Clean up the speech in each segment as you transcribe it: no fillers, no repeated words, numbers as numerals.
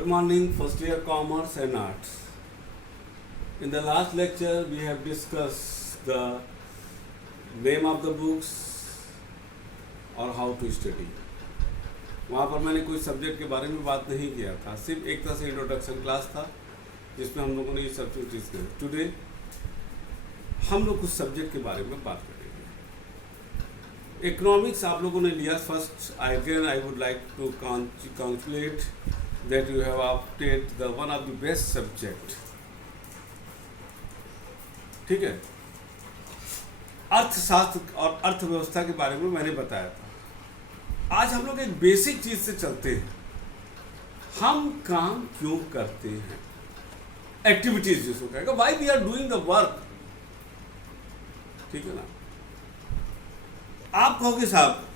Good morning, first year commerce and arts. In the last lecture, we have discussed the name of the books और how to study. वहाँ पर मैंने कोई subject के बारे में बात नहीं किया था, सिर्फ एक तरह से इंट्रोडक्शन क्लास था जिसमें हम लोगों ने ये सब चीज़ की। टुडे हम लोग कुछ सब्जेक्ट के बारे में बात करेंगे। इकोनॉमिक्स आप लोगों ने लिया first. I would like to congratulate that you have opted the one of the best subject. ठीक है। अर्थशास्त्र और अर्थव्यवस्था के बारे में मैंने बताया था। आज हम लोग एक बेसिक चीज से चलते हैं, हम काम क्यों करते हैं, एक्टिविटीज जिसको कहेगा, why we are doing the work. ठीक है ना। आप कहोगे साहब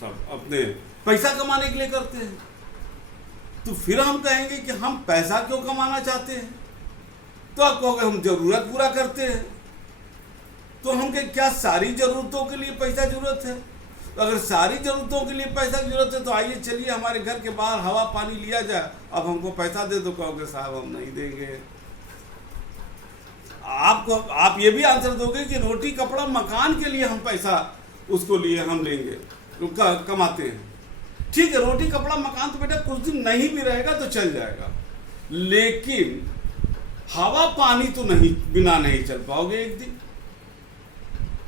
सब अपने पैसा कमाने के लिए करते हैं, तो फिर हम कहेंगे कि हम पैसा क्यों कमाना चाहते हैं, तो आप कहोगे हम जरूरत पूरा करते हैं। तो हम कहें क्या सारी जरूरतों के लिए पैसा जरूरत है? तो अगर सारी जरूरतों के लिए पैसा की जरूरत है तो आइए चलिए हमारे घर के बाहर हवा पानी लिया जाए, अब हमको पैसा दे दो। कहोगे साहब हम नहीं देंगे। आप ये भी आंसर दोगे कि रोटी कपड़ा मकान के लिए हम पैसा उसको लिए हम लेंगे, कमाते हैं। ठीक है, रोटी कपड़ा मकान तो बेटा कुछ दिन नहीं भी रहेगा तो चल जाएगा, लेकिन हवा पानी तो नहीं, बिना नहीं चल पाओगे एक दिन।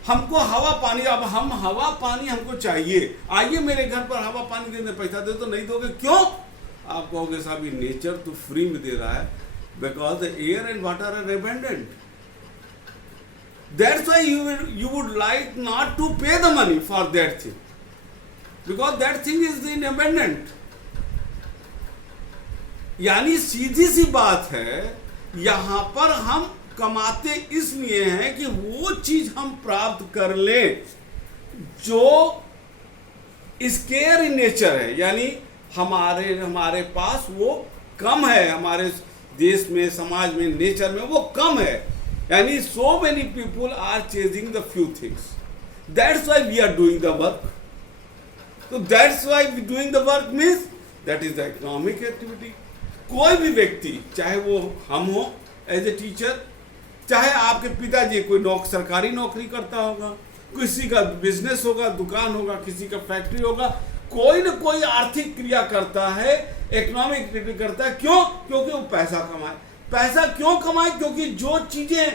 हमको हवा पानी, अब हम हवा पानी हमको चाहिए, आइए मेरे घर पर हवा पानी देने पैसा दे, तो नहीं दोगे। क्यों? आप कहोगे साहब ये नेचर तो फ्री में दे रहा है, because the air and water are abundant, that's why you would like not to pay the money for that thing, because that thing is in abundant। यानी सीधी सी बात है, यहां पर हम कमाते इसलिए हैं कि वो चीज हम प्राप्त कर लें जो स्केयर इन नेचर है, यानी हमारे पास वो कम है, हमारे देश में समाज में नेचर में वो कम है। यानी so many people are chasing the few things, that's why we are doing the work। तो that's why doing the work means that is the economic activity. कोई भी व्यक्ति, चाहे वो हम हो एज ए टीचर, चाहे आपके पिताजी कोई सरकारी नौकरी करता होगा, किसी का बिजनेस होगा, दुकान होगा, किसी का फैक्ट्री होगा, कोई ना कोई आर्थिक क्रिया करता है, इकोनॉमिक एक्टिविटी करता है। क्यों? क्योंकि वो पैसा कमाए। पैसा क्यों कमाए? क्योंकि जो चीजें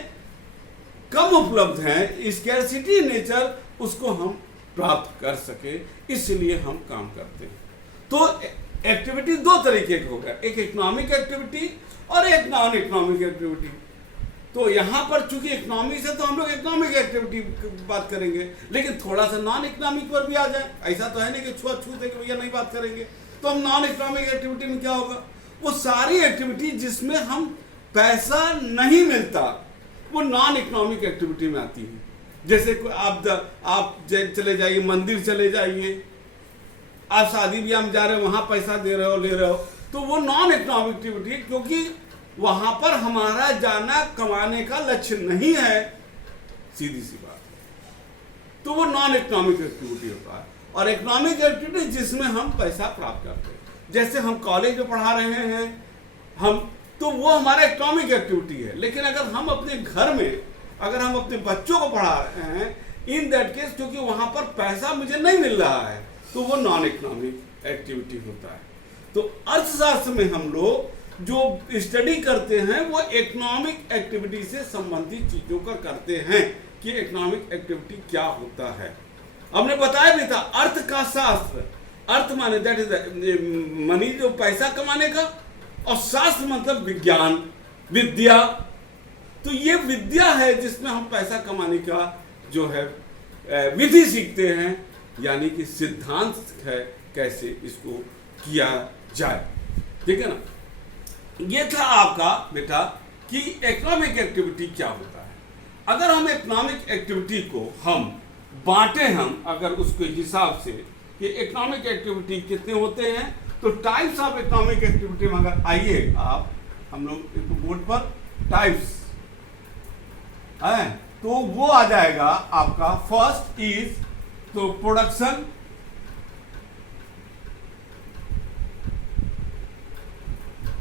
कम उपलब्ध हैं, स्कैरसिटी नेचर, उसको हम प्राप्त कर सके, इसलिए हम काम करते हैं। तो एक्टिविटी दो तरीके की होगा, एक इकोनॉमिक एक्टिविटी और एक नॉन इकोनॉमिक एक्टिविटी। तो यहां पर चूंकि इकोनॉमिक से तो हम लोग इकोनॉमिक एक्टिविटी की बात करेंगे, लेकिन थोड़ा सा नॉन इकोनॉमिक पर भी आ जाए। ऐसा तो है नहीं कि छूत है कि भैया नहीं बात करेंगे। तो हम नॉन इकोनॉमिक एक्टिविटी में क्या होगा, वो सारी एक्टिविटी जिसमें हम पैसा नहीं मिलता, वो नॉन इकोनॉमिक एक्टिविटी में आती है। जैसे आप चले जाइए, मंदिर चले जाइए, आप शादी ब्याह में जा रहे हो, वहां पैसा दे रहे हो, ले रहे हो, तो वो नॉन इकोनॉमिक एक्टिविटी, क्योंकि वहां पर हमारा जाना कमाने का लक्ष्य नहीं है, सीधी सी बात है। तो वो नॉन इकोनॉमिक एक्टिविटी होता है। और इकोनॉमिक एक्टिविटी जिसमें हम पैसा प्राप्त करते हैं, जैसे हम कॉलेज में पढ़ा रहे हैं हम, तो वो हमारा इकोनॉमिक एक्टिविटी है। लेकिन अगर हम अपने घर में, अगर हम अपने बच्चों को पढ़ा रहे हैं, इन दैट केस क्योंकि वहां पर पैसा मुझे नहीं मिल रहा है, तो वो नॉन इकोनॉमिक एक्टिविटी होता है। तो अर्थशास्त्र में हम लोग जो स्टडी करते हैं वो इकोनॉमिक एक्टिविटी से संबंधित चीजों का करते हैं कि इकोनॉमिक एक्टिविटी क्या होता है। हमने बताया भी था, अर्थ का शास्त्र, अर्थ माने दैट इज मनी, जो पैसा कमाने का, और शास्त्र मतलब विज्ञान, विद्या। तो ये विद्या है जिसमें हम पैसा कमाने का जो है विधि सीखते हैं, यानी कि सिद्धांत है कैसे इसको किया जाए। ठीक है ना। ये था आपका बेटा कि इकोनॉमिक एक्टिविटी क्या होता है। अगर हम इकोनॉमिक एक्टिविटी को हम बांटे, हम अगर उसके हिसाब से कि इकोनॉमिक एक्टिविटी कितने होते हैं, तो टाइप्स ऑफ इकोनॉमिक एक्टिविटी में अगर आइए आप, हम लोग बोर्ड पर टाइप्स है, तो वो आ जाएगा आपका। फर्स्ट इज तो production,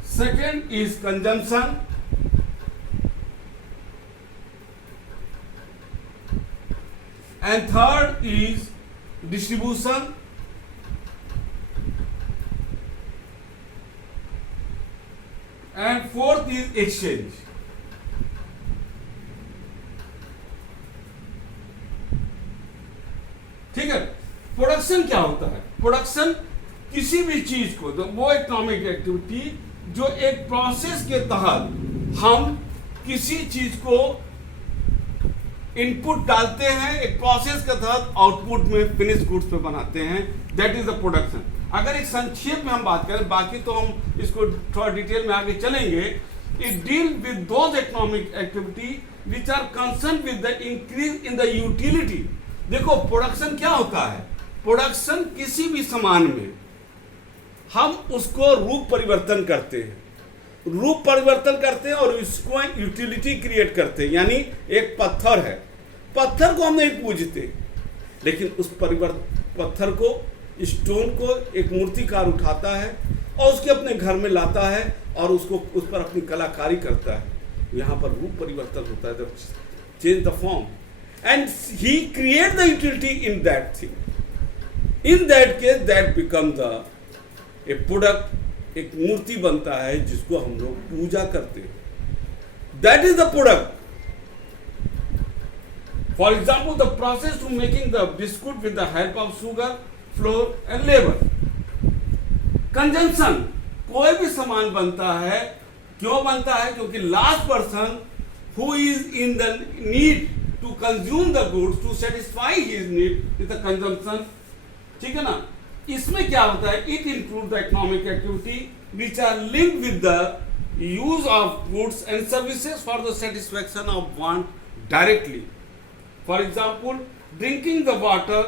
second is consumption, and third is distribution, and fourth is exchange. ठीक है, प्रोडक्शन क्या होता है? प्रोडक्शन किसी भी चीज को, तो वो इकोनॉमिक एक्टिविटी जो एक प्रोसेस के तहत हम किसी चीज को इनपुट डालते हैं, एक प्रोसेस के तहत आउटपुट में फिनिश गुड्स पे बनाते हैं, दैट इज द प्रोडक्शन। अगर एक संक्षेप में हम बात करें, बाकी तो हम इसको थोड़ा डिटेल में आगे चलेंगे, it deal with those economic activity which are concern with the increase in the utility. देखो प्रोडक्शन क्या होता है? प्रोडक्शन किसी भी सामान में हम उसको रूप परिवर्तन करते हैं, रूप परिवर्तन करते हैं और इसको यूटिलिटी क्रिएट करते हैं। यानी एक पत्थर है, पत्थर को हम नहीं पूजते, लेकिन उस पत्थर को, स्टोन को एक मूर्तिकार उठाता है और उसके अपने घर में लाता है और उसको उस पर अपनी कलाकारी करता है। यहाँ पर रूप परिवर्तन होता है, change the form, and he create the utility in that thing. In that case that become the A product, एक मूर्ति बनता है जिसको हम लोग पूजा करते हैं। That is the product. For example the process to making the biscuit with the help of sugar, flour and labour. Consumption, कोई भी सामान बनता है, क्यों बनता है? क्योंकि last person who is in the need to consume the goods to satisfy his need is the consumption. ठीक है ना? इसमें क्या होता है? It include the economic activity which are linked with the use of goods and services for the satisfaction of want directly. For example drinking the water,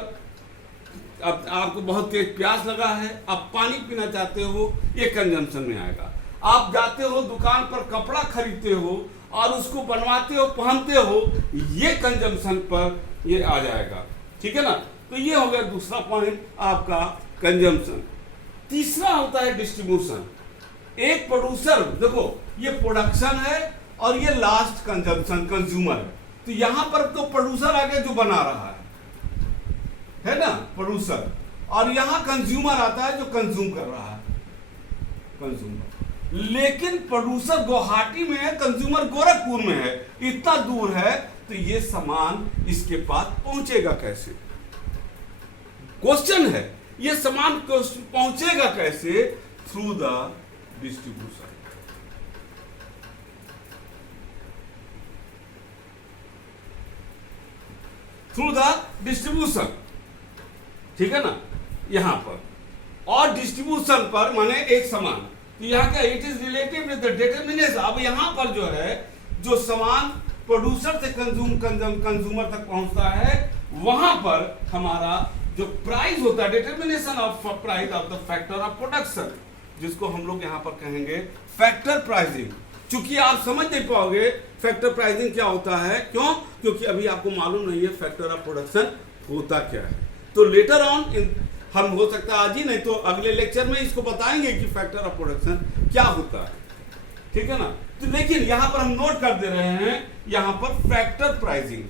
अब आपको बहुत तेज प्यास लगा है, आप पानी पीना चाहते हो, ये कंजम्पशन में आएगा। आप जाते हो दुकान पर कपड़ा खरीदते हो और उसको बनवाते हो, पहनते हो, ये कंजम्पशन पर ये आ जाएगा। ठीक है ना? तो ये हो गया दूसरा पॉइंट आपका कंजम्पशन। तीसरा होता है डिस्ट्रीब्यूशन। एक प्रोड्यूसर, देखो ये प्रोडक्शन है और ये लास्ट कंजम्पशन, कंज्यूमर है। तो यहां पर तो प्रोड्यूसर आ गया जो बना रहा है ना, प्रोड्यूसर, और यहां कंज्यूमर आता है जो कंज्यूम कर रहा है, कंज्यूमर। लेकिन प्रोड्यूसर गुवाहाटी में है, कंज्यूमर गोरखपुर में है, इतना दूर है, तो ये सामान इसके पास पहुंचेगा कैसे? क्वेश्चन है, ये सामान पहुंचेगा कैसे? Through the distribution. Through the distribution. ठीक है ना? यहां पर और डिस्ट्रीब्यूशन पर माने एक सामान, तो यहां क्या, it is relative with the determination. अब यहां पर जो है, जो सामान प्रोड्यूसर से कंज्यूमर तक पहुंचता है, वहां पर हमारा जो प्राइस होता है, determination of price of the factor of production, जिसको हम लोग यहां पर कहेंगे फैक्टर प्राइसिंग। चूंकि आप समझ नहीं पाओगे फैक्टर प्राइसिंग क्या होता है, क्यों? क्योंकि अभी आपको मालूम नहीं है फैक्टर ऑफ प्रोडक्शन होता क्या है। तो लेटर ऑन हम हो सकता है आज ही नहीं तो अगले लेक्चर में इसको बताएंगे कि फैक्टर ऑफ प्रोडक्शन क्या होता है। ठीक है ना? तो लेकिन यहां पर हम नोट कर दे रहे हैं यहां पर फैक्टर प्राइसिंग,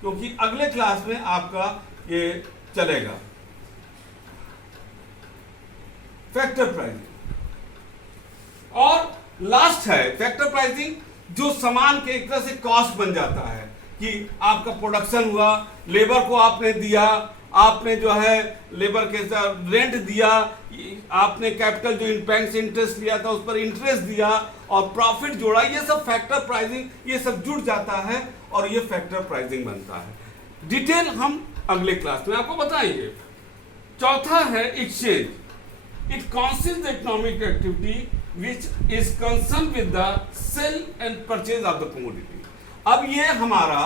क्योंकि अगले क्लास में आपका ये चलेगा फैक्टर प्राइसिंग। और लास्ट है फैक्टर प्राइसिंग, जो सामान के एक तरह से कॉस्ट बन जाता है कि आपका प्रोडक्शन हुआ, लेबर को आपने दिया, आपने जो है लेबर के साथ रेंट दिया, आपने कैपिटल जो बैंक से इंटरेस्ट लिया था उस पर इंटरेस्ट दिया और प्रॉफिट जोड़ा, ये सब फैक्टर प्राइसिंग, ये सब जुड़ जाता है और ये फैक्टर प्राइसिंग बनता है। डिटेल हम अगले क्लास में आपको बताएंगे। चौथा है exchange. It consist the economic activity which is concern with the sale and purchase of the commodity. अब ये हमारा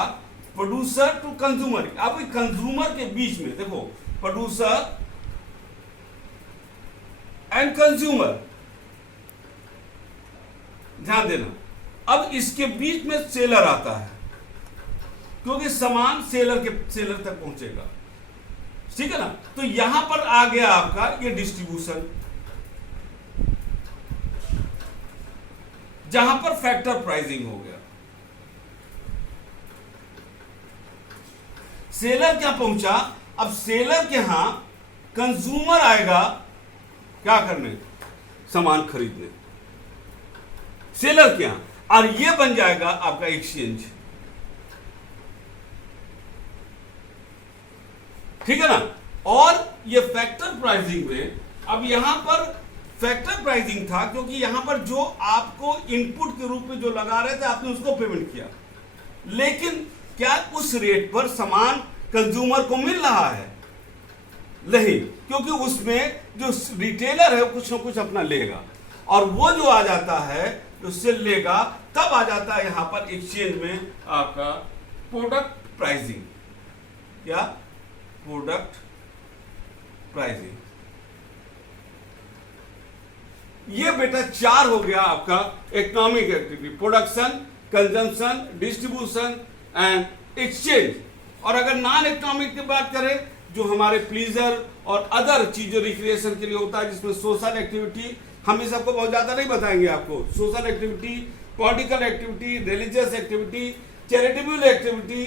प्रोड्यूसर टू कंज्यूमर, अब कंज्यूमर के बीच में देखो, प्रोड्यूसर एंड कंज्यूमर, ध्यान देना। अब इसके बीच में सेलर आता है, क्योंकि सामान सेलर तक पहुंचेगा। ठीक है ना? तो यहां पर आ गया आपका ये डिस्ट्रीब्यूशन। जहां पर फैक्टर प्राइसिंग हो गया। सेलर क्या पहुंचा, अब सेलर के यहां कंज्यूमर आएगा क्या करने, सामान खरीदने, सेलर के यहां, और ये बन जाएगा आपका एक्सचेंज। ठीक है ना। और ये फैक्टर प्राइसिंग में, अब यहां पर फैक्टर प्राइसिंग था क्योंकि यहां पर जो आपको इनपुट के रूप में जो लगा रहे थे आपने उसको पेमेंट किया, लेकिन क्या उस रेट पर सामान कंज्यूमर को मिल रहा है, नहीं, क्योंकि उसमें जो रिटेलर है वो कुछ ना कुछ अपना लेगा, और वो जो आ जाता है जो सेल लेगा, तब आ जाता है यहां पर एक्सचेंज में आपका प्रोडक्ट प्राइसिंग या प्रोडक्ट प्राइसिंग। ये बेटा चार हो गया आपका economic activity, production, consumption, distribution and exchange. और अगर नॉन इकोनॉमिक की बात करें, जो हमारे प्लीजर और अदर चीजों रिक्रिएशन के लिए होता है, जिसमें सोशल एक्टिविटी, हम इस सबको बहुत ज्यादा नहीं बताएंगे आपको, social activity, political activity, religious activity, charitable activity,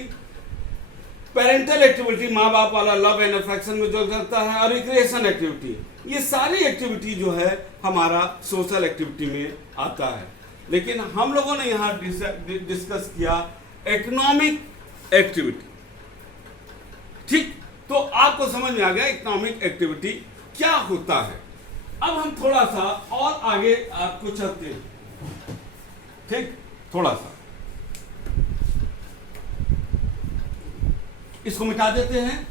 parental activity, माँ बाप वाला लव एंड अफेक्शन में जो करता है, और रिक्रिएशन एक्टिविटी, ये सारी एक्टिविटी जो है हमारा सोशल एक्टिविटी में आता है। लेकिन हम लोगों ने यहाँ डिस्कस किया इकोनॉमिक एक्टिविटी। ठीक, तो आपको समझ में आ गया इकोनॉमिक एक्टिविटी क्या होता है। अब हम थोड़ा सा और आगे आपको चलते हैं। ठीक, थोड़ा सा इसको मिटा देते हैं।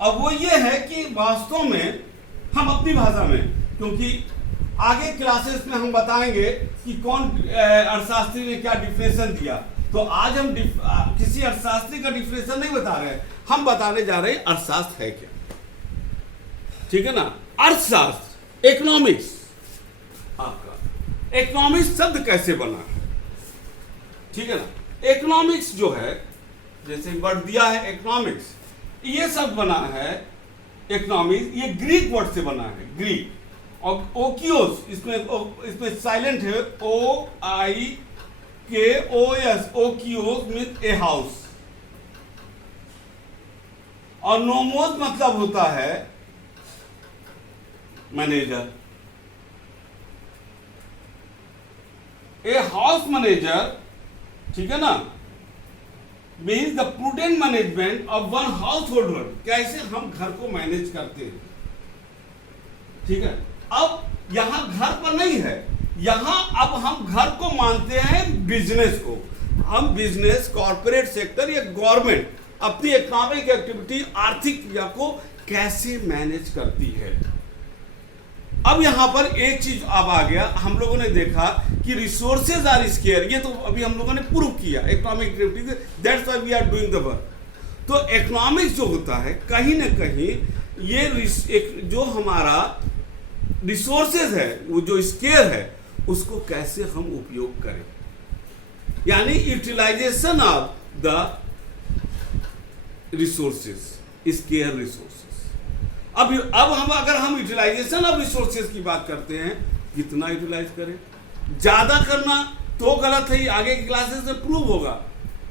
अब वो ये है कि वास्तव में हम अपनी भाषा में, क्योंकि आगे क्लासेस में हम बताएंगे कि कौन अर्थशास्त्री ने क्या डिफिनेशन दिया, तो आज हम किसी अर्थशास्त्री का डिफिनेशन नहीं बता रहे हैं, हम बताने जा रहे हैं अर्थशास्त्र है क्या। ठीक है ना। अर्थशास्त्र, इकोनॉमिक्स, आपका इकोनॉमिक्स शब्द कैसे बना है, ठीक है ना। इकोनॉमिक्स जो है, जैसे वर्ड दिया है इकोनॉमिक्स, ये शब्द बना है इकोनॉमिक्स, ये ग्रीक वर्ड से बना है, ग्रीक। और ओकियोस, इसमें साइलेंट है, O I K O S, oikos means a house. और नोमोस मतलब होता है मैनेजर। ए हाउस मैनेजर, ठीक है ना, means the prudent management of one house holder, कैसे हम घर को मैनेज करते हैं। ठीक है। अब यहां घर पर नहीं है, यहां अब हम घर को मानते हैं बिजनेस को। हम बिजनेस, कॉर्पोरेट सेक्टर या गवर्नमेंट अपनी इकोनॉमिक एक्टिविटी, आर्थिक क्रिया को कैसे मैनेज करती है। अब यहां पर एक चीज अब आ गया, हम लोगों ने देखा कि रिसोर्सेज आर स्केयर, ये तो अभी हम लोगों ने प्रूव किया economic activity, that's why we are doing the work. तो इकोनॉमिक्स जो होता है कहीं ना कहीं ये जो हमारा रिसोर्सेज है, वो जो स्केयर है, उसको कैसे हम उपयोग करें, यानी utilisation of the resources, scarce resources. अब हम अगर हम यूटिलाइजेशन ऑफ रिसोर्सेज की बात करते हैं, कितना यूटिलाइज करें, ज्यादा करना तो गलत है, आगे की क्लासेस में प्रूव होगा।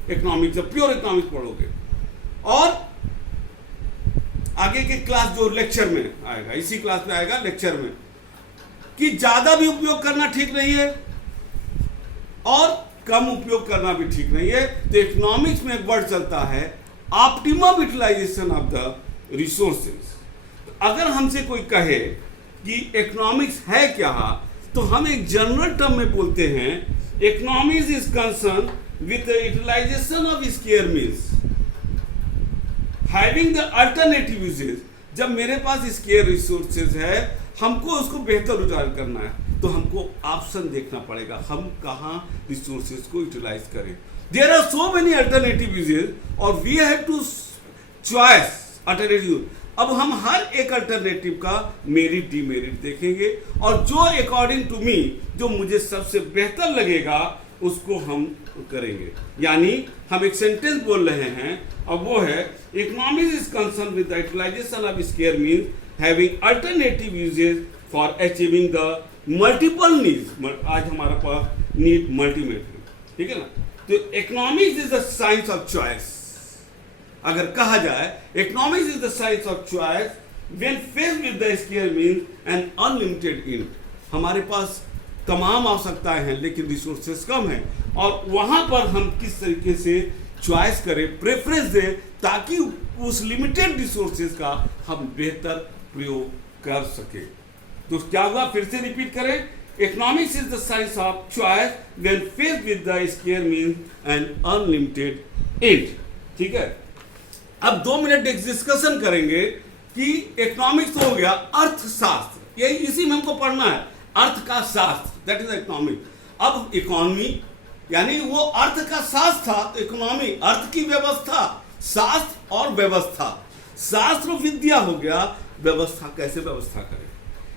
इकोनॉमिक्स, प्योर इकोनॉमिक्स पढ़ोगे, और आगे के क्लास जो लेक्चर में आएगा, इसी क्लास में आएगा लेक्चर में, कि ज्यादा भी उपयोग करना ठीक नहीं है और कम उपयोग करना भी ठीक नहीं है। तो इकोनॉमिक्स में एक वर्ड चलता है optimum utilisation of the resources. अगर हमसे कोई कहे कि इकोनॉमिक्स है क्या, तो हम एक जनरल टर्म में बोलते हैं, economics is concern with the utilisation of scarce means having the alternative uses. जब मेरे पास स्केयर रिसोर्सेज है, हमको उसको बेहतर यूटिलाइज करना है, तो हमको ऑप्शन देखना पड़ेगा, हम कहाँ रिसोर्सेज को यूटिलाइज करें। There are so many alternative usages और we have to choice alternative. अब हम हर एक अल्टरनेटिव का मेरिट डिमेरिट देखेंगे, और जो अकॉर्डिंग टू मी, जो मुझे सबसे बेहतर लगेगा, उसको हम करेंगे। यानी हम एक सेंटेंस बोल रहे हैं, और वो है economics is concern with the utilisation of scarce means having alternative uses for achieving the multiple needs. आज हमारा पास नीड मल्टीमेट्री, ठीक है ना। तो economics is the science of choice. अगर कहा जाए economics is the science of choice when faced with the scarce means and unlimited input. हमारे पास तमाम आवश्यकताएं हैं लेकिन रिसोर्सेज कम हैं, और वहां पर हम किस तरीके से चॉइस करें, प्रेफरेंस दें, ताकि उस लिमिटेड रिसोर्सेज का हम बेहतर प्रयोग कर सके। तो क्या हुआ, फिर से रिपीट करें, economics is the science of choice when faced with the scarce means and unlimited end. ठीक है, अब 2 मिनट डिस्कशन करेंगे कि इकोनॉमिक्स तो हो गया, अर्थशास्त्र, ये इसी में हमको पढ़ना है, अर्थ का शास्त्र, दैट इज इकोनॉमिक। अब इकोनॉमी यानी वो अर्थ का शास्त्र था, तो इकोनॉमी अर्थ की व्यवस्था, शास्त्र और व्यवस्था। शास्त्र विद्या हो गया, व्यवस्था कैसे व्यवस्था करें।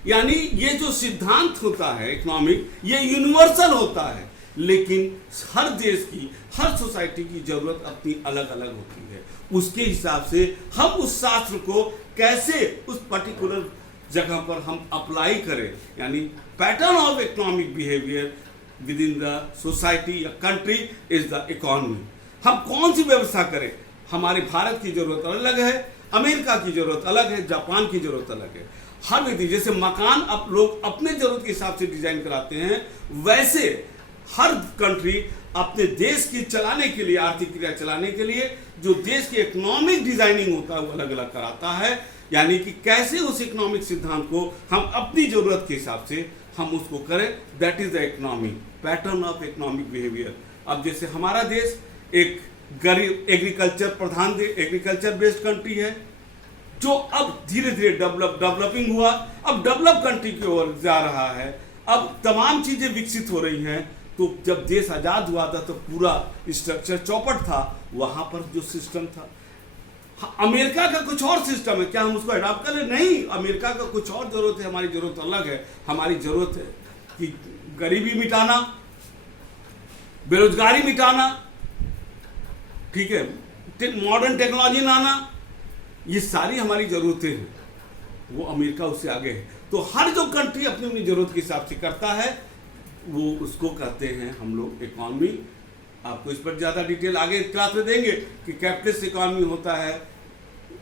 यानी ये जो सिद्धांत होता है इकोनॉमिक, ये यूनिवर्सल होता है, लेकिन हर देश की, हर सोसाइटी की जरूरत अपनी अलग अलग होती है। उसके हिसाब से हम उस शास्त्र को कैसे उस पर्टिकुलर जगह पर हम अप्लाई करें, यानी pattern of economic behaviour with in the society या कंट्री इज द इकोनॉमी। हम कौन सी व्यवस्था करें, हमारे भारत की जरूरत अलग है, अमेरिका की जरूरत अलग है, जापान की जरूरत अलग है। हर व्यक्ति, जैसे मकान आप लोग अपने जरूरत के हिसाब से डिजाइन कराते हैं, वैसे हर कंट्री अपने देश की चलाने के लिए, आर्थिक क्रिया चलाने के लिए जो देश की इकोनॉमिक डिजाइनिंग होता है वो अलग अलग कराता है। यानी कि कैसे उस इकोनॉमिक सिद्धांत को हम अपनी जरूरत के हिसाब से हम उसको करें, that is the economy, pattern of economic behaviour. अब जैसे हमारा देश एक गरीब एग्रीकल्चर प्रधान एग्रीकल्चर बेस्ड कंट्री है, जो अब धीरे धीरे डेवलपिंग हुआ, अब डेवलप कंट्री की ओर जा रहा है, अब तमाम चीजें विकसित हो रही हैं। तो जब देश आजाद हुआ था तो पूरा स्ट्रक्चर चौपट था, वहां पर जो सिस्टम था, अमेरिका का कुछ और सिस्टम है, क्या हम उसको अडॉप्ट करें? नहीं, अमेरिका का कुछ और जरूरत है, हमारी जरूरत अलग है। हमारी जरूरत है कि गरीबी मिटाना, बेरोजगारी मिटाना, ठीक है, मॉडर्न टेक्नोलॉजी लाना, ये सारी हमारी जरूरतें हैं। वो अमेरिका उससे आगे है। तो हर जो कंट्री अपनी अपनी जरूरत के हिसाब से करता है, वो उसको कहते हैं हम लोग इकोनॉमी। आपको इस पर ज़्यादा डिटेल आगे क्लास में देंगे कि कैपिटलिस्ट इकोनॉमी होता है,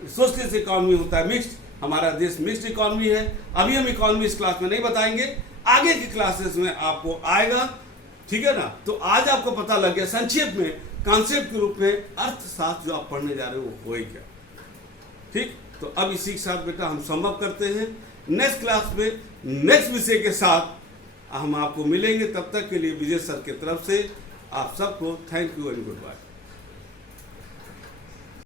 सोशलिस्ट इकोनॉमी होता है, मिक्स्ड। हमारा देश मिक्स्ड इकोनॉमी है। अभी हम इकोनॉमी इस क्लास में नहीं बताएंगे, आगे की क्लासेस में आपको आएगा, ठीक है ना। तो आज आपको पता लग गया संक्षेप में, कॉन्सेप्ट के रूप में, अर्थशास्त्र जो आप पढ़ने जा रहे हो वो है क्या, ठीक। तो अब इसी के साथ बेटा हम सम अप करते हैं। नेक्स्ट क्लास में नेक्स्ट विषय के साथ हम आपको मिलेंगे। तब तक के लिए विजय सर की तरफ से आप सबको thank you and good bye.